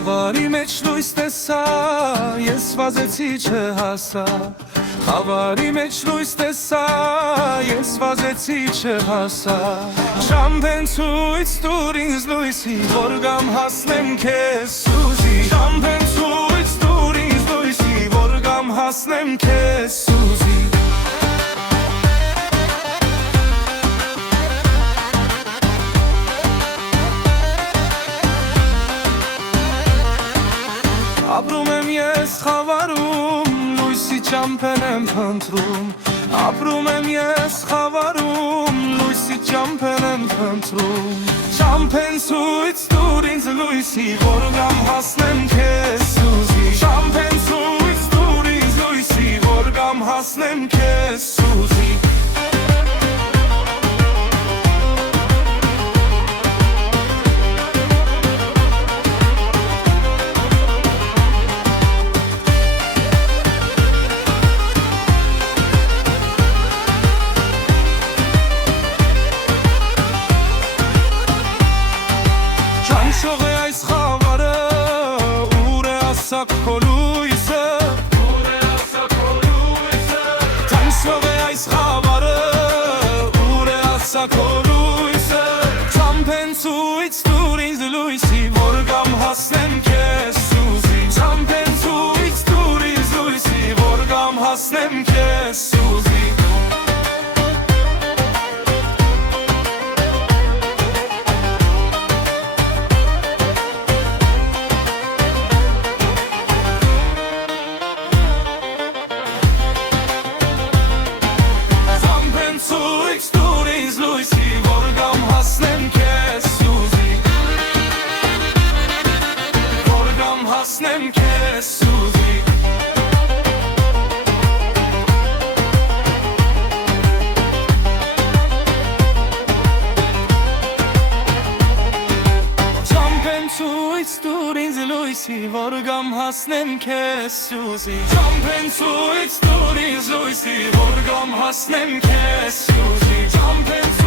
Խավարի մեջ լույս տեսա, ես վազեցի չհասա Խավարի մեջ լույս տեսա, ես վազեցի չհասա Շամփեն ցույց տուր ինձ լույսի, որ գամ հասնեմ քեզ սուզի Շամփեն ցույց տուր ինձ լույսի, որ գամ հասնեմ քեզ սուզի Ապրում եմ ես խավարում, լույսի ճամփեն եմ փնտրում Ապրում եմ ես խավարում, լույսի ճամփեն եմ փնտրում Ճամփեն ցույց տուր ինձ լույսի, որ գամ հասնեմ քեզ սուզի Ճամփեն ցույց տուր ինձ լույսի, որ գամ հասնեմ քեզ սուզի Շող է այս խավարը, ուր է ասակ քո լույսը Ուր է ասակ քո լույսը Թանցող է այս խավարը, ուր է ասակ քո լույսը Ճամփեն ցույց տուր ինձ լույսի, որ գամ հասնեմ քեզ սուզի Ճամփեն ցույց տուր ինձ լույսի, որ գամ հասնեմ քեզ սուզի Ցույց տուր ինձ լույսի, որ գամ հասնեմ քեզ սուզի Որ գամ հասնեմ քեզ սուզի Ճամփեն ցույց տուր ինձ լույսի, որ գամ հասնեմ քեզ սուզի Ճամփեն ցույց տուր ինձ լույսի, որ գամ հասնեմ քեզ սուզի Ճամփեն